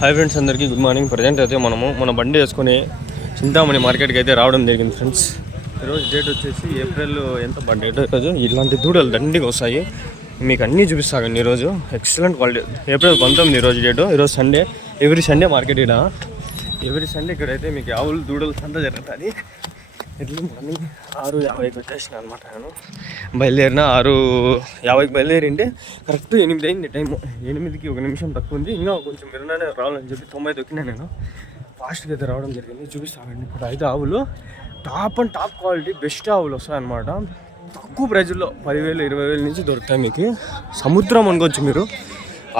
Hi friends, అందరికీ good morning. Present అయితే మన బండి వేసుకొని చింతామణి మార్కెట్కి అయితే రావడం జరిగింది ఫ్రెండ్స్. ఈరోజు డేట్ వచ్చేసి ఏప్రిల్ ఎంత డేట్ ఈరోజు. ఇలాంటి దూడలు దండిగా వస్తాయి, మీకు అన్నీ చూపిస్తాను ఈరోజు. Excellent quality. ఏప్రిల్ 19 ఈరోజు డేటు. ఈరోజు సండే. ఎవ్రీ సండే మార్కెట్ ఇక్కడ. ఎవ్రీ సండే ఇక్కడైతే మీకు ఆవులు దూడలు అంతా జరుగుతుంది. ఎట్లా మార్నింగ్ 6:50కి వచ్చేసిన అనమాట. నేను బయలుదేరిన 6:50కి బయలుదేరింటే కరెక్ట్ 8 అయింది టైము. 8కి 1 నిమిషం తక్కువ ఉంది. ఇంకా కొంచెం విరగానే రావాలని చెప్పి 90 తొక్కినా నేను. ఫాస్ట్గా అయితే రావడం జరిగింది. చూపిస్తానండి. ఇప్పుడు అయితే ఆవులు టాప్ క్వాలిటీ బెస్ట్ ఆవులు వస్తాయన్నమాట. తక్కువ ప్రైజ్లో 10,000 20,000 నుంచి దొరుకుతాయి మీకు. సముద్రం అనుకోవచ్చు మీరు.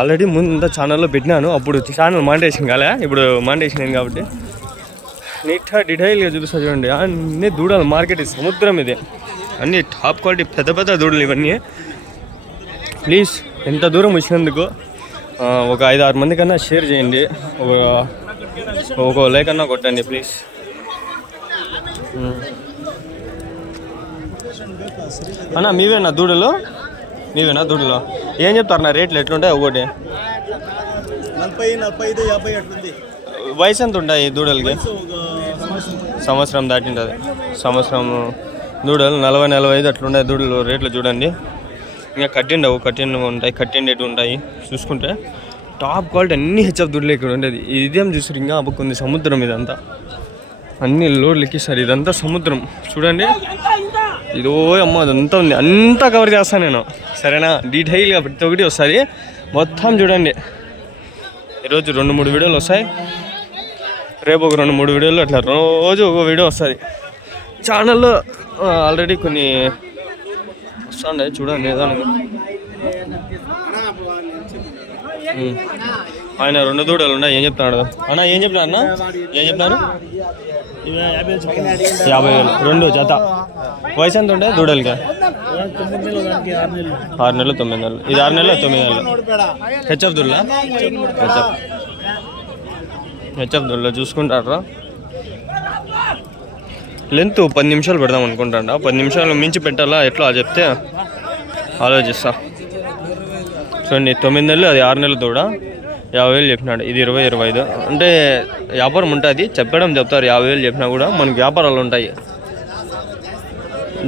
ఆల్రెడీ ముందు ఛానల్లో పెట్టినాను. అప్పుడు ఛానల్ మానిటైజేషన్ కాలే, ఇప్పుడు మానిటైజేషన్ అయింది కాబట్టి నీట్గా డీటెయిల్గా చూపిస్తా చూడండి. అన్నీ దూడలు మార్కెట్ సముద్రం ఇది. అన్నీ టాప్ క్వాలిటీ పెద్ద దూడలు ఇవన్నీ. ప్లీజ్ ఎంత దూరం వచ్చినందుకు ఒక 5-6 మంది కన్నా షేర్ చేయండి. ఒక లైక్ అన్నా కొట్టండి ప్లీజ్. అన్నా మీవేనా దూడలు? ఏం చెప్తారు నా రేట్లు ఎట్లుంటాయి? ఒకటి 40, 45, 50 అట్లుంది. వయసు ఎంత ఉంటాయి దూడలకి? సంవత్సరం దాటింటుంది. సంవత్సరం దూడలు 40-45 అట్లుంటాయి దూడలు. రేట్లు చూడండి. ఇంకా కట్టిండు ఉంటాయి, కట్టిండేవి ఉంటాయి. చూసుకుంటే టాప్ క్వాలిటీ అన్ని హెచ్ఎఫ్ దూడలు ఇక్కడ ఉండేది. ఇదేం చూసారు, ఇంకా అబ్బుకుంది సముద్రం ఇదంతా. అన్ని లోడ్లు ఎక్కిస్తారు. ఇదంతా సముద్రం చూడండి. ఇదో అమ్మ అదంతా ఉంది. అంతా కవర్ చేస్తాను నేను, సరేనా? డీటెయిల్గా ప్రతి ఒక్కటి వస్తుంది మొత్తం చూడండి. ఈరోజు 2-3 వీడియోలు వస్తాయి. రేపు ఒక 2-3 వీడియోలు, అట్లా రోజు ఒక వీడియో వస్తుంది ఛానల్లో. ఆల్రెడీ కొన్ని వస్తున్నాయి చూడండి. నిదానంగా ఆయన 2 దూడలు ఉన్నాయి. ఏం చెప్తున్నాడు అన్న? ఏం చెప్తున్నారు? 50,000 2 జత. వయసు ఎంత ఉంటాయి దూడలకి? 6 నెలలు 9 నెలలు. ఇది 6 నెలలు 9 నెలలు. హెచ్ఎఫ్ దూడలా? హెచ్ఎఫ్ దూడలో చూసుకుంటారా? లెంత్ 10 నిమిషాలు పెడదాం అనుకుంటాడా. 10 నిమిషాలు మించి పెట్టాలా ఎట్లా చెప్తే ఆలోచిస్తా. చూడండి 9 నెలలు, అది 6 నెలలు దూడ. 50,000 చెప్పినాడు. ఇది 20-25 అంటే వ్యాపారం ఉంటుంది. చెప్తారు 50,000 చెప్పినా కూడా మనకి వ్యాపారాలు ఉంటాయి.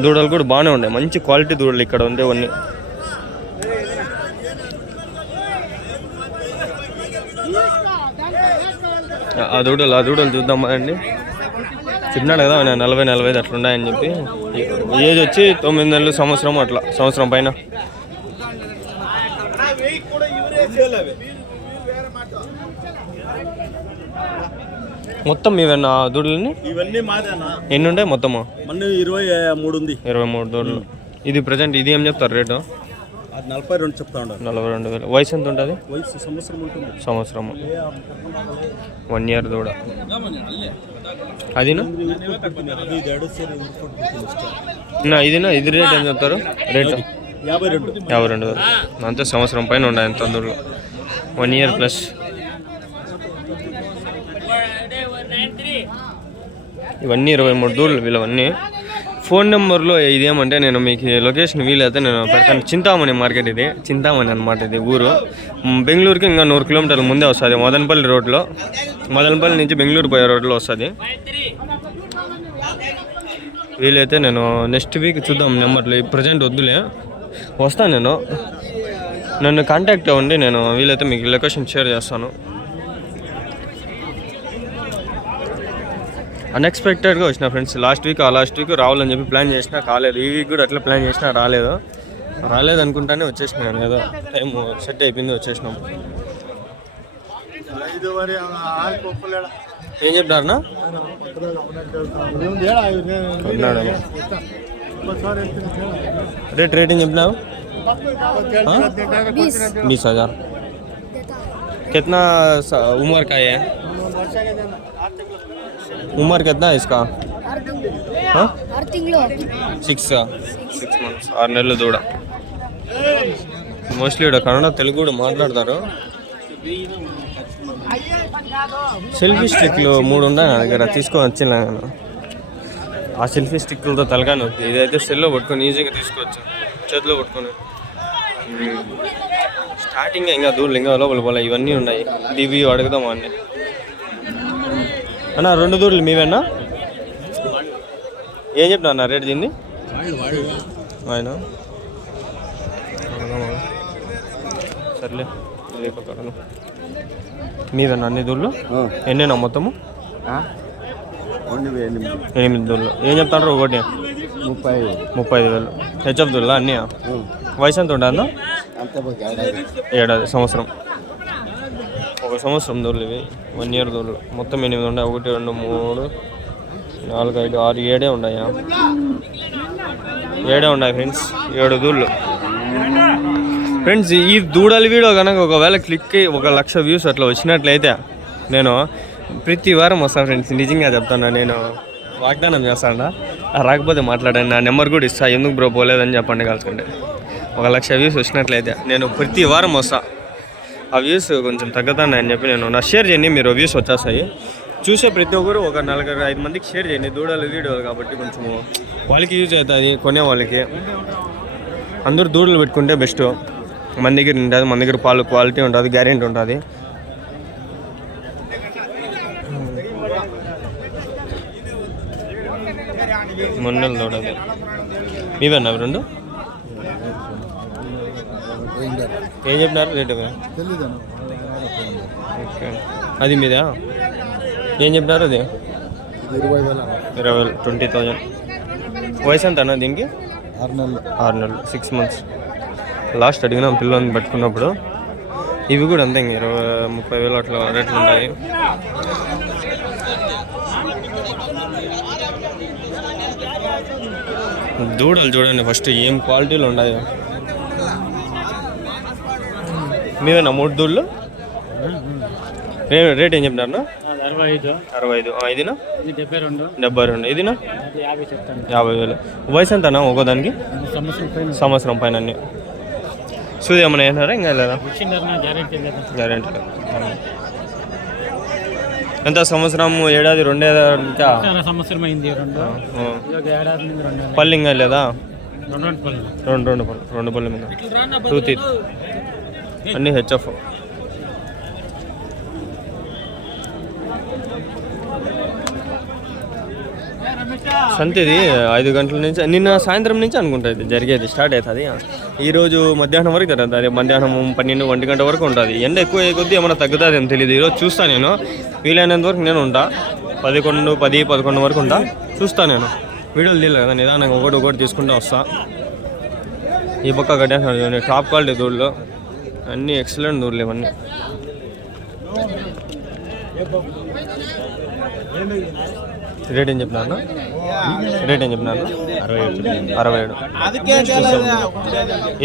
దూడలు కూడా బాగానే ఉన్నాయి. మంచి క్వాలిటీ దూడలు ఇక్కడ ఉండేవన్నీ. ఆ దూడలు చూద్దామా అండి. చెప్పినాడు కదా 40-45 అట్లున్నాయని చెప్పి. ఏజ్ వచ్చి 9 నెలలు, సంవత్సరం పైన. మొత్తం ఇవన్నీ దూడలని ఇవన్నీ మాదేనా? ఎన్ని ఉంటాయి మొత్తము? 23 ఉంది. 23 దూడలు. ఇది ప్రజెంట్ ఇది ఏం చెప్తారు రేటు? 42 చెప్తా ఉన్నారు. 42,000. వయసు ఎంత ఉంటుంది? వయసు సంవత్సరం ఉంటుంది. సంవత్సరము. 1 ఇయర్ దూడ. అదినా ఇది రేట్ ఏం చెప్తారు? రేటు 52,000. అంతే సంవత్సరం పైన ఉన్నాయి ఎంత దూడలు. 1 ఇయర్ ప్లస్. ఇవన్నీ 23 దూడలు వీళ్ళవన్నీ. ఫోన్ నెంబర్లో ఇదేమంటే నేను మీకు లొకేషన్ వీలైతే నేను పెడతాను. చింతామణి మార్కెట్ ఇది. చింతామణి అనమాట ఇది ఊరు. బెంగళూరుకి ఇంకా 100 కిలోమీటర్ల ముందే వస్తుంది. మదనపల్లి రోడ్లో, మదనపల్లి నుంచి బెంగళూరు పోయే రోడ్లో వస్తుంది. వీలైతే నేను నెక్స్ట్ వీక్ చూద్దాం నెంబర్లు. ప్రజెంట్ వద్దులే, వస్తాను నేను. నన్ను కాంటాక్ట్ అవ్వండి. నేను వీలైతే మీకు లొకేషన్ షేర్ చేస్తాను. అన్ఎక్స్పెక్టెడ్గా వచ్చిన ఫ్రెండ్స్. లాస్ట్ వీక్ రావాలని చెప్పి ప్లాన్ చేసినా కాలేదు. ఈ వీక్ కూడా అట్లా ప్లాన్ చేసినా రాలేదు అనుకుంటానే వచ్చేసినా. ఏదో టైం సెట్ అయిపోయింది, వచ్చేసినాం. ఏం చెప్తారన్నా? రేట్ ఏం చెప్పినావు? 20,000. कितना उम्र का है? उम्र कितना है इसका? 6 months. 6 నెలలు దూడ. మోస్ట్లీ ఇక్కడ కన్నడ తెలుగు కూడా మాట్లాడతారు. సెల్ఫీ స్టిక్లు 3 ఉన్నాయి నా దగ్గర. తీసుకొని వచ్చిన నేను. ఆ సెల్ఫీ స్టిక్లతో తలకాయ నొప్పి. ఇదైతే సెల్లో పట్టుకొని ఈజీగా తీసుకోవచ్చు, చేతిలో పట్టుకొని. స్టార్టింగ్ ఇంకా దూరం ఇంకా లోపల పోలే ఇవన్నీ ఉన్నాయి. ఇవి అడుగుదాం అన్నీ. అన్న 2 దూడలు మీవేనా? ఏం చెప్తున్నా అన్న రేట్ దీన్ని? ఆయన సర్లే మీవేనా అన్ని దూళ్ళు? ఎన్నేనా మొత్తము? 8 దూళ్ళు. ఏం చెప్తారు ఒకటి? 35,000. హెచ్ఎఫ్ దూళ్ళ అన్నీ? వయసు ఎంత ఉండదు? 7 సంవత్సరం. 1 సంవత్సరం దూళ్ళు ఇవి. 1 ఇయర్ దూళ్ళు. మొత్తం 8 ఉన్నాయి. 1, 2, 3, 4, 5, 6, 7 ఉన్నాయా? 7 ఉన్నాయి ఫ్రెండ్స్. 7 దూళ్ళు ఫ్రెండ్స్. ఈ దూడల వీడియో కనుక ఒకవేళ క్లిక్ 1,00,000 వ్యూస్ అట్లా వచ్చినట్లయితే నేను ప్రతి వారం వస్తాను ఫ్రెండ్స్. నిజంగా చెప్తాను, నేను వాగ్దానం చేస్తాను. రాకపోతే మాట్లాడండి, నా నెంబర్ కూడా ఇస్తా. ఎందుకు బ్రో పోలేదని చెప్పండి కలుసుకుంటే. 1,00,000 వ్యూస్ వచ్చినట్లయితే నేను ప్రతి వారం వస్తా. ఆ వ్యూస్ కొంచెం తగ్గుతానని చెప్పి నా షేర్ చేయండి. మీరు వ్యూస్ వచ్చేస్తాయి. చూసే ప్రతి ఒక్కరు ఒక 4-5 మందికి షేర్ చేయండి. దూడలు వీడియోలు కాబట్టి కొంచెం వాళ్ళకి యూజ్ అవుతుంది, కొనే వాళ్ళకి. అందరూ దూడలు పెట్టుకుంటే బెస్ట్. మన దగ్గర ఉంటుంది, మన దగ్గర పాలు క్వాలిటీ ఉంటుంది, గ్యారెంటీ ఉంటుంది. మొన్నలు దూడది మీవేనా 2? ఏం చెప్పినారు రేటు? ఓకే, అది మీదా? ఏం చెప్పినారు అది? 20,000. 20,000. వయసు ఎంత అన్న దీనికి? 6 నెలలు. 6 మంత్స్. లాస్ట్ అడిగినాం పిల్లల్ని పట్టుకున్నప్పుడు. ఇవి కూడా అంతే, 20,000-30,000 అట్లా రేట్లు ఉంటాయి. దూడలు చూడండి ఫస్ట్ ఏం క్వాలిటీలు ఉన్నాయి. మీవేనా 3 దూడలు? రేట్ ఏం చెప్పినారు? 65. ఇదినా 72. ఇదినా 50,000. వయసు ఎంతనా ఒక్కోదానికి? సంవత్సరం పైన. అన్ని సూది ఏమన్నా వేసినారా ఇంకా లేదా? గ్యారెంటీ లేదు. ఎంత సంవత్సరం? ఏడాది 2 ఏడాది సంవత్సరం అయింది. పళ్ళు ఇంకా లేదా? 2 పళ్ళు మీద. 2 teeth. అన్నీ హెచ్ఎఫ్. సంతేది 5 గంటల నుంచి, నిన్న సాయంత్రం నుంచి అనుకుంటా ఇది జరిగేది, స్టార్ట్ అవుతుంది. ఈరోజు మధ్యాహ్నం వరకు జరుగుతుంది. అది మధ్యాహ్నం 12-1 గంట వరకు ఉంటుంది. ఎండ ఎక్కువ కొద్దీ ఏమైనా తగ్గుతుంది ఏమో తెలియదు. ఈరోజు చూస్తాను నేను, వీలైనంత వరకు నేను ఉంటా. 10-11 వరకు ఉంటా. చూస్తాను నేను. వీడియోలు తీయలేదు కదా, నిదానంగా ఒకటి తీసుకుంటూ వస్తా. ఈ పక్క కట్టేస్తాను. టాప్ క్వాలిటీ దూళ్ళు, అన్నీ ఎక్సలెంట్ దూళ్ళు ఇవన్నీ. రేట్ ఏం చెప్పినాను? 67.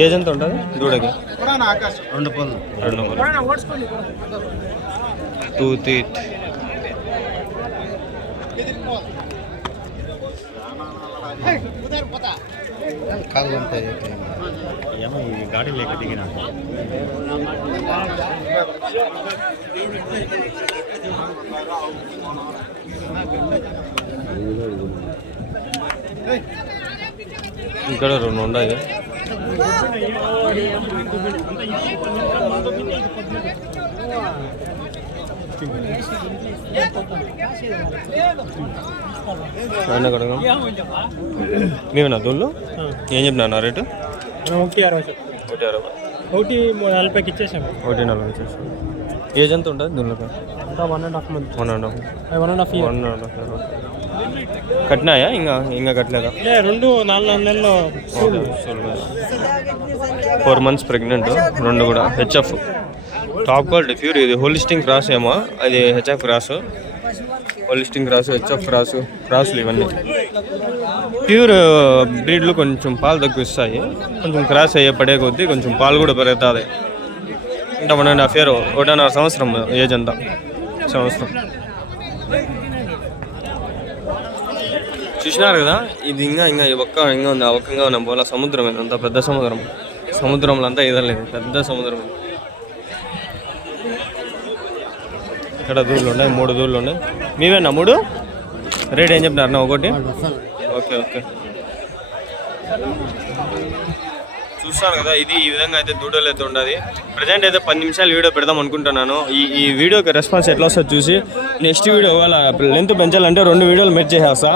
ఏజ్ ఎంత ఉంటుంది దూడకి? 2 పళ్ళు. 2 teeth. ఏమో ఈ గాడి లేక దిగిన ఇక్కడ 2 ఉన్నాయి. మేమేనా దూళ్ళు? ఏం చెప్పినా రేటు? 1,40కి ఇచ్చేసాము. 1,40 ఇచ్చేసాం. ఏజ్ ఎంత ఉంటుంది దూళ్ళకి? 1.5 months. 1.5 year. కట్టినాయా? ఇంకా కట్టలేదా? 4 నెలలు. 4 months ప్రెగ్నెంట్. 2 కూడా హెచ్ఎఫ్. Top quality pure. ఇది హోలిస్టింగ్ క్రాస్ ఏమో, అది హెచ్ఎఫ్ క్రాస్. హోలిస్టింగ్ క్రాస్, హెచ్ఎఫ్ క్రాసులు ఇవన్నీ ప్యూర్ బ్రీడ్లు. కొంచెం పాలు తక్కువ ఇస్తాయి. కొంచెం క్రాస్ అయ్యే పడే కొద్దీ కొంచెం పాలు కూడా పెరుగుతుంది. అంటే 1.5 year, 1.5 సంవత్సరం ఏజ్ అంతా. సంవత్సరం చూసినారు కదా. ఇది ఇంకా ఈ ఒక్క ఇంకా ఉంది. ఆ ఒక్కగా ఉన్న పోలా సముద్రం. అంత పెద్ద సముద్రంలో అంతా ఇదలేదు, పెద్ద సముద్రం. ఇక్కడ దూళ్ళు ఉన్నాయి, 3 దూళ్ళు ఉన్నాయి. మీవేనా 3? రేట్ ఏం చెప్పినారన్నా ఒకటి? ఓకే. చూస్తాను కదా, ఇది ఈ విధంగా అయితే దూడలు అయితే ఉండదు. ప్రజెంట్ అయితే 10 నిమిషాలు వీడియో పెడదాం అనుకుంటున్నాను. ఈ వీడియోకి రెస్పాన్స్ ఎట్లా వస్తుందో చూసి నెక్స్ట్ వీడియో ఒకవేళ లెంత్ పెంచాలంటే 2 వీడియోలు మెర్జ్ చేసేస్తా.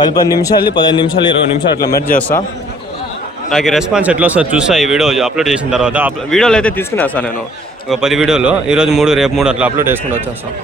10 నిమిషాలు 15 నిమిషాలు 20 నిమిషాలు అట్లా మెర్జ్ చేస్తా. నాకు రెస్పాన్స్ ఎట్లా వస్తుందో చూస్తా. ఈ వీడియో అప్లోడ్ చేసిన తర్వాత వీడియోలు అయితే తీసుకునేస్తాను నేను. ఒక 10 వీడియోలు ఈరోజు 3 రేపు 3 అట్లా అప్లోడ్ చేసుకుని వచ్చేస్తాను.